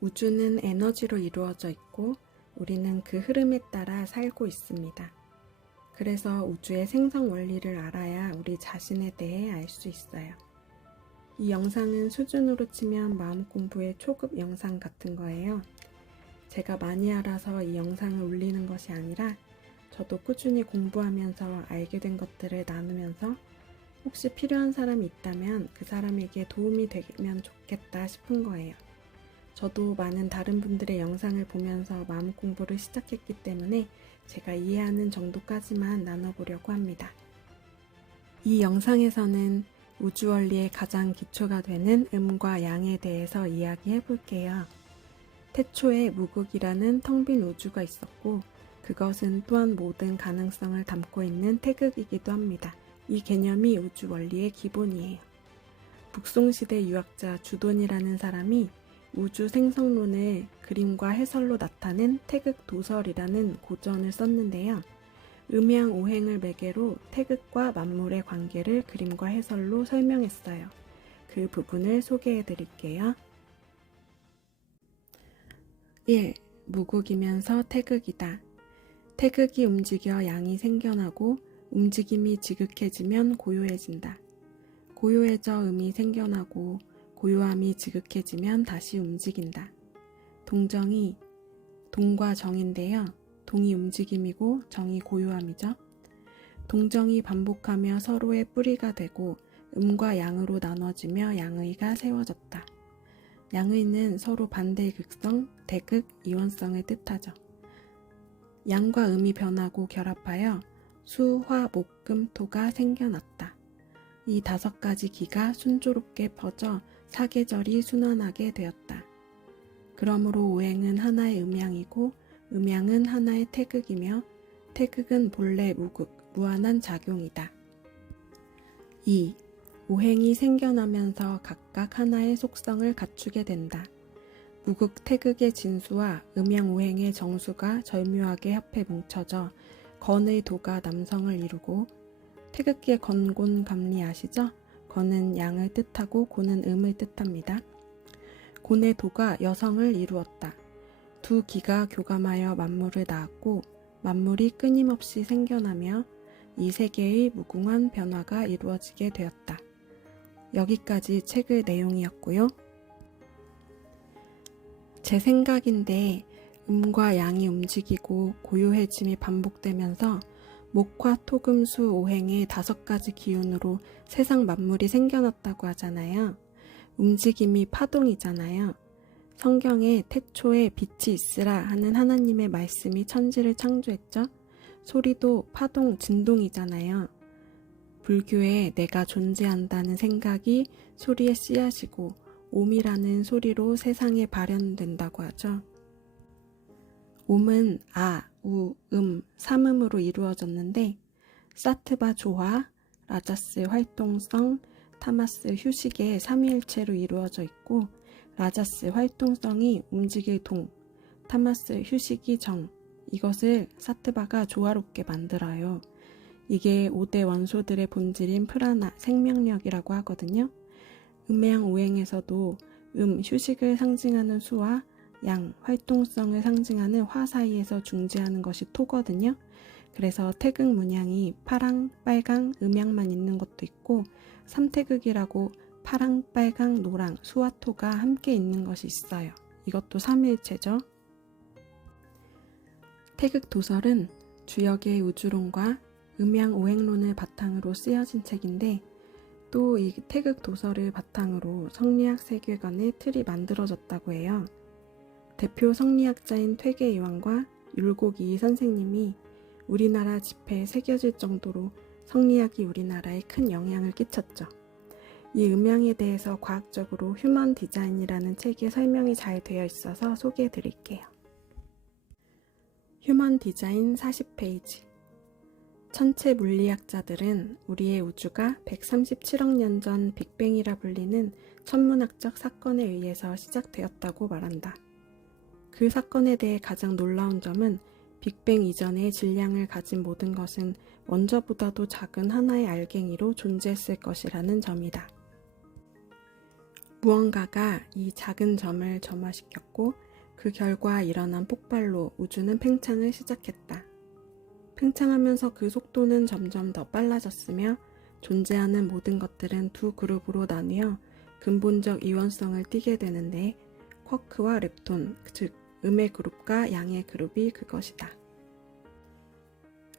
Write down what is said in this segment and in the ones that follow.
우주는 에너지로 이루어져 있고 우리는 그 흐름에 따라 살고 있습니다. 그래서 우주의 생성 원리를 알아야 우리 자신에 대해 알 수 있어요. 이 영상은 수준으로 치면 마음 공부의 초급 영상 같은 거예요. 제가 많이 알아서 이 영상을 올리는 것이 아니라 저도 꾸준히 공부하면서 알게 된 것들을 나누면서 혹시 필요한 사람이 있다면 그 사람에게 도움이 되면 좋겠다 싶은 거예요. 저도 많은 다른 분들의 영상을 보면서 마음 공부를 시작했기 때문에 제가 이해하는 정도까지만 나눠보려고 합니다. 이 영상에서는 우주 원리의 가장 기초가 되는 음과 양에 대해서 이야기해 볼게요. 태초에 무극이라는 텅 빈 우주가 있었고 그것은 또한 모든 가능성을 담고 있는 태극이기도 합니다. 이 개념이 우주 원리의 기본이에요. 북송시대 유학자 주돈이라는 사람이 우주 생성론을 그림과 해설로 나타낸 태극도설이라는 고전을 썼는데요. 음양오행을 매개로 태극과 만물의 관계를 그림과 해설로 설명했어요. 그 부분을 소개해 드릴게요. 1. 무극이면서 태극이다. 태극이 움직여 양이 생겨나고 움직임이 지극해지면 고요해진다. 고요해져 음이 생겨나고 고요함이 지극해지면 다시 움직인다. 동정이 동과 정인데요. 동이 움직임이고 정이 고요함이죠. 동정이 반복하며 서로의 뿌리가 되고 음과 양으로 나눠지며 양의가 세워졌다. 양의는 서로 반대의 극성, 대극, 이원성을 뜻하죠. 양과 음이 변하고 결합하여 수, 화, 목, 금, 토가 생겨났다. 이 5가지 기가 순조롭게 퍼져 사계절이 순환하게 되었다. 그러므로 오행은 하나의 음양이고 음양은 하나의 태극이며 태극은 본래 무극, 무한한 작용이다. 2. 오행이 생겨나면서 각각 하나의 속성을 갖추게 된다. 무극 태극의 진수와 음양오행의 정수가 절묘하게 합해 뭉쳐져 건의 도가 남성을 이루고 태극기의 건곤감리 아시죠? 건은 양을 뜻하고 곤은 음을 뜻합니다. 곤의 도가 여성을 이루었다. 두 기가 교감하여 만물을 낳았고 만물이 끊임없이 생겨나며 이 세계의 무궁한 변화가 이루어지게 되었다. 여기까지 책의 내용이었고요. 제 생각인데 음과 양이 움직이고 고요해짐이 반복되면서 목화 토금수 오행의 5가지 기운으로 세상 만물이 생겨났다고 하잖아요. 움직임이 파동이잖아요. 성경에 태초에 빛이 있으라 하는 하나님의 말씀이 천지를 창조했죠. 소리도 파동, 진동이잖아요. 불교에 내가 존재한다는 생각이 소리의 씨앗이고 옴이라는 소리로 세상에 발현된다고 하죠. 옴은 아, 우, 삼음으로 이루어졌는데 사트바 조화, 라자스 활동성, 타마스 휴식의 삼위일체로 이루어져 있고 라자스 활동성이 움직일 동, 타마스 휴식이 정, 이것을 사트바가 조화롭게 만들어요. 이게 5대 원소들의 본질인 프라나, 생명력이라고 하거든요. 음양오행에서도 휴식을 상징하는 수와 양, 활동성을 상징하는 화 사이에서 중재하는 것이 토거든요. 그래서 태극 문양이 파랑, 빨강, 음양만 있는 것도 있고 삼태극이라고 파랑, 빨강, 노랑, 수와 토가 함께 있는 것이 있어요. 이것도 삼위일체죠. 태극 도설은 주역의 우주론과 음양오행론을 바탕으로 쓰여진 책인데 또 이 태극 도설을 바탕으로 성리학 세계관의 틀이 만들어졌다고 해요. 대표 성리학자인 퇴계이왕과 율곡이 선생님이 우리나라 지폐에 새겨질 정도로 성리학이 우리나라에 큰 영향을 끼쳤죠. 이 음양에 대해서 과학적으로 휴먼 디자인이라는 책에 설명이 잘 되어 있어서 소개해 드릴게요. 휴먼 디자인 40페이지. 천체 물리학자들은 우리의 우주가 137억 년 전 빅뱅이라 불리는 천문학적 사건에 의해서 시작되었다고 말한다. 그 사건에 대해 가장 놀라운 점은 빅뱅 이전의 질량을 가진 모든 것은 원저보다도 작은 하나의 알갱이로 존재했을 것이라는 점이다. 무언가가 이 작은 점을 점화시켰고 그 결과 일어난 폭발로 우주는 팽창을 시작했다. 팽창하면서 그 속도는 점점 더 빨라졌으며 존재하는 모든 것들은 두 그룹으로 나뉘어 근본적 이원성을 띠게 되는데 쿼크와 렙톤, 즉 음의 그룹과 양의 그룹이 그것이다.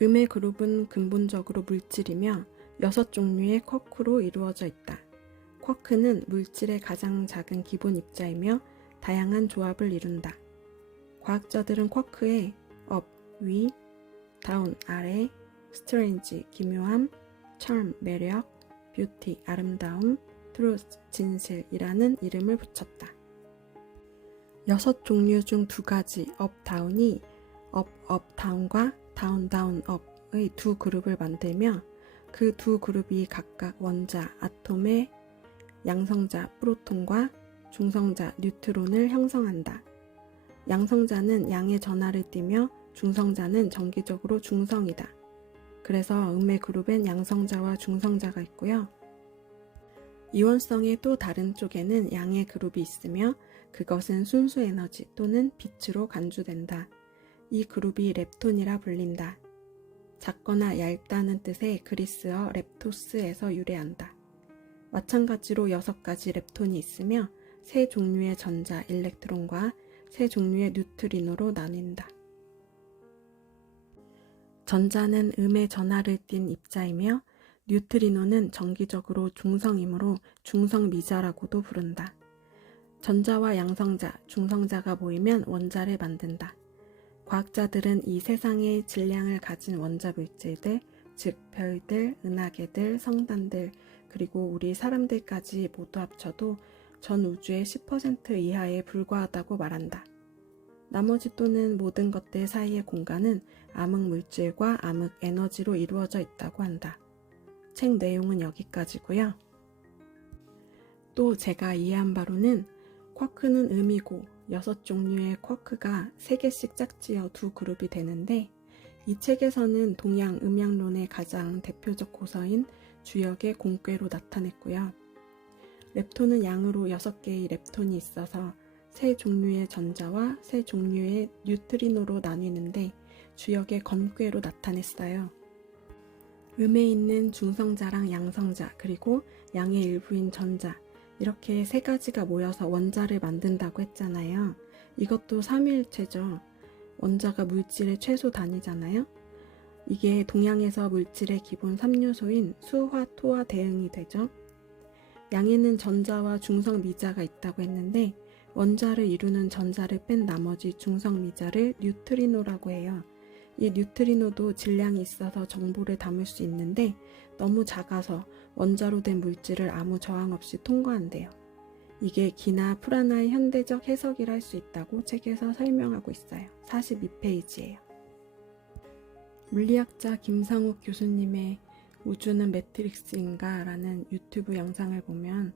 음의 그룹은 근본적으로 물질이며 6종류의 쿼크로 이루어져 있다. 쿼크는 물질의 가장 작은 기본 입자이며 다양한 조합을 이룬다. 과학자들은 쿼크에 업, 위, 다운, 아래, 스트레인지, 기묘함, charm, 매력, 뷰티, 아름다움, truth, 진실이라는 이름을 붙였다. 6종류 중 2가지, 업, 다운이 업, 다운과 다운, 업의 두 그룹을 만들며 그 두 그룹이 각각 원자, 아톰의 양성자, 프로톤과 중성자, 뉴트론을 형성한다. 양성자는 양의 전하를 띠며 중성자는 정기적으로 중성이다. 그래서 음의 그룹엔 양성자와 중성자가 있고요. 이원성의 또 다른 쪽에는 양의 그룹이 있으며 그것은 순수 에너지 또는 빛으로 간주된다. 이 그룹이 렙톤이라 불린다. 작거나 얇다는 뜻의 그리스어 렙토스에서 유래한다. 마찬가지로 6가지 렙톤이 있으며 3종류의 전자, 일렉트론과 3종류의 뉴트리노로 나뉜다. 전자는 음의 전하를 띤 입자이며 뉴트리노는 정기적으로 중성이므로 중성미자라고도 부른다. 전자와 양성자, 중성자가 모이면 원자를 만든다. 과학자들은 이 세상의 질량을 가진 원자 물질들, 즉 별들, 은하계들, 성단들, 그리고 우리 사람들까지 모두 합쳐도 전 우주의 10% 이하에 불과하다고 말한다. 나머지 또는 모든 것들 사이의 공간은 암흑 물질과 암흑 에너지로 이루어져 있다고 한다. 책 내용은 여기까지고요. 또 제가 이해한 바로는 쿼크는 음이고 6종류의 쿼크가 3개씩 짝지어 두 그룹이 되는데 이 책에서는 동양 음양론의 가장 대표적 고서인 주역의 공꾀로 나타냈고요. 렙톤은 양으로 6개의 렙톤이 있어서 3종류의 전자와 3종류의 뉴트리노로 나뉘는데 주역의 건꾀로 나타냈어요. 음에 있는 중성자랑 양성자 그리고 양의 일부인 전자 이렇게 3가지가 모여서 원자를 만든다고 했잖아요. 이것도 삼위일체죠. 원자가 물질의 최소 단위잖아요. 이게 동양에서 물질의 기본 3요소인 수, 화, 토와 대응이 되죠. 양에는 전자와 중성미자가 있다고 했는데 원자를 이루는 전자를 뺀 나머지 중성미자를 뉴트리노라고 해요. 이 뉴트리노도 질량이 있어서 정보를 담을 수 있는데 너무 작아서 원자로 된 물질을 아무 저항 없이 통과한대요. 이게 기나 프라나의 현대적 해석이라 할 수 있다고 책에서 설명하고 있어요. 42페이지예요. 물리학자 김상욱 교수님의 우주는 매트릭스인가? 라는 유튜브 영상을 보면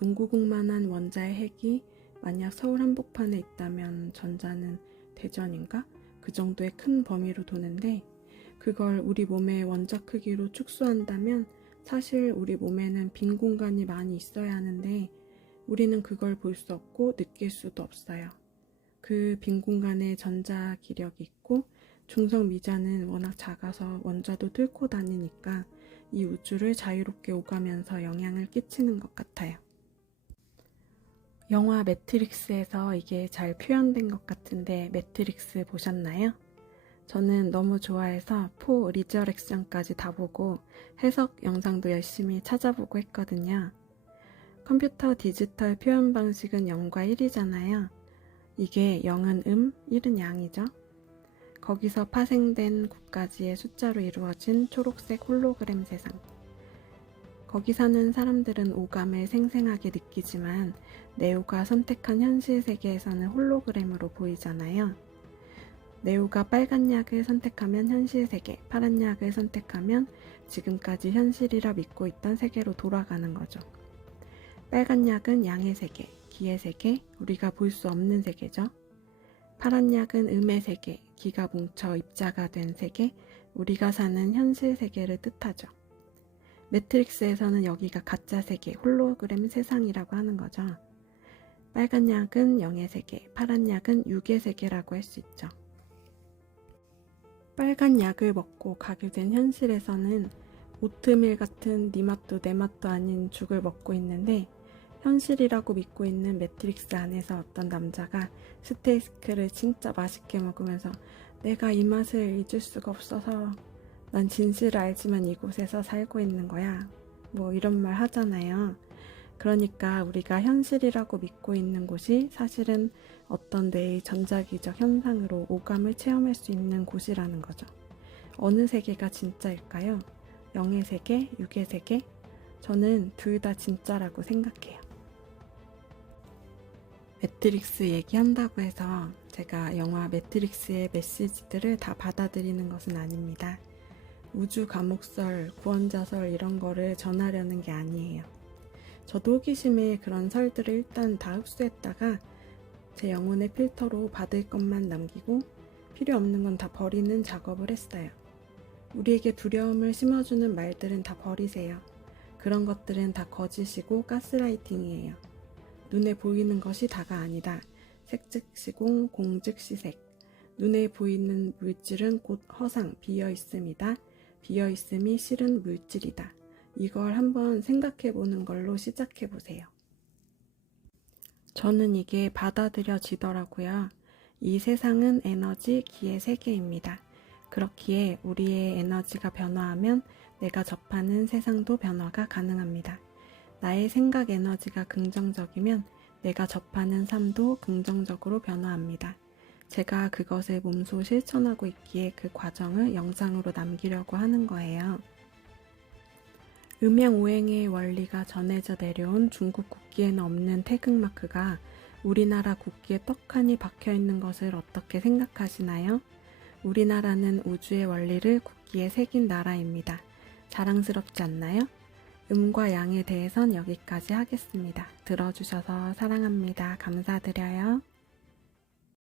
농구공만한 원자의 핵이 만약 서울 한복판에 있다면 전자는 대전인가? 그 정도의 큰 범위로 도는데 그걸 우리 몸의 원자 크기로 축소한다면 사실 우리 몸에는 빈 공간이 많이 있어야 하는데 우리는 그걸 볼 수 없고 느낄 수도 없어요. 그 빈 공간에 전자 기력이 있고 중성 미자는 워낙 작아서 원자도 뚫고 다니니까 이 우주를 자유롭게 오가면서 영향을 끼치는 것 같아요. 영화 매트릭스에서 이게 잘 표현된 것 같은데 매트릭스 보셨나요? 저는 너무 좋아해서 포 리저렉션까지 다 보고 해석 영상도 열심히 찾아보고 했거든요. 컴퓨터 디지털 표현 방식은 0과 1이잖아요. 이게 0은 1은 양이죠. 거기서 파생된 9가지의 숫자로 이루어진 초록색 홀로그램 세상. 거기 사는 사람들은 오감을 생생하게 느끼지만 네오가 선택한 현실 세계에서는 홀로그램으로 보이잖아요. 네오가 빨간 약을 선택하면 현실 세계, 파란 약을 선택하면 지금까지 현실이라 믿고 있던 세계로 돌아가는 거죠. 빨간 약은 양의 세계, 기의 세계, 우리가 볼 수 없는 세계죠. 파란 약은 음의 세계, 기가 뭉쳐 입자가 된 세계, 우리가 사는 현실 세계를 뜻하죠. 매트릭스에서는 여기가 가짜 세계, 홀로그램 세상이라고 하는 거죠. 빨간 약은 영의 세계, 파란 약은 육의 세계라고 할 수 있죠. 빨간 약을 먹고 가게 된 현실에서는 오트밀 같은 네 맛도 내 맛도 아닌 죽을 먹고 있는데, 현실이라고 믿고 있는 매트릭스 안에서 어떤 남자가 스테이크를 진짜 맛있게 먹으면서 내가 이 맛을 잊을 수가 없어서 난 진실을 알지만 이곳에서 살고 있는 거야, 뭐 이런 말 하잖아요. 그러니까 우리가 현실이라고 믿고 있는 곳이 사실은 어떤 뇌의 전자기적 현상으로 오감을 체험할 수 있는 곳이라는 거죠. 어느 세계가 진짜일까요? 영의 세계, 육의 세계? 저는 둘 다 진짜라고 생각해요. 매트릭스 얘기한다고 해서 제가 영화 매트릭스의 메시지들을 다 받아들이는 것은 아닙니다. 우주 감옥설, 구원자설 이런 거를 전하려는 게 아니에요. 저도 호기심에 그런 설들을 일단 다 흡수했다가 제 영혼의 필터로 받을 것만 남기고 필요 없는 건 다 버리는 작업을 했어요. 우리에게 두려움을 심어주는 말들은 다 버리세요. 그런 것들은 다 거짓이고 가스라이팅이에요. 눈에 보이는 것이 다가 아니다. 색즉시공, 공즉시색. 눈에 보이는 물질은 곧 허상, 비어있음이다. 비어있음이 실은 물질이다. 이걸 한번 생각해보는 걸로 시작해보세요. 저는 이게 받아들여지더라고요. 이 세상은 에너지, 기의 세계입니다. 그렇기에 우리의 에너지가 변화하면 내가 접하는 세상도 변화가 가능합니다. 나의 생각 에너지가 긍정적이면 내가 접하는 삶도 긍정적으로 변화합니다. 제가 그것을 몸소 실천하고 있기에 그 과정을 영상으로 남기려고 하는 거예요. 음양오행의 원리가 전해져 내려온 중국 국기에는 없는 태극마크가 우리나라 국기에 떡하니 박혀있는 것을 어떻게 생각하시나요? 우리나라는 우주의 원리를 국기에 새긴 나라입니다. 자랑스럽지 않나요? 음과 양에 대해선 여기까지 하겠습니다. 들어주셔서 사랑합니다. 감사드려요.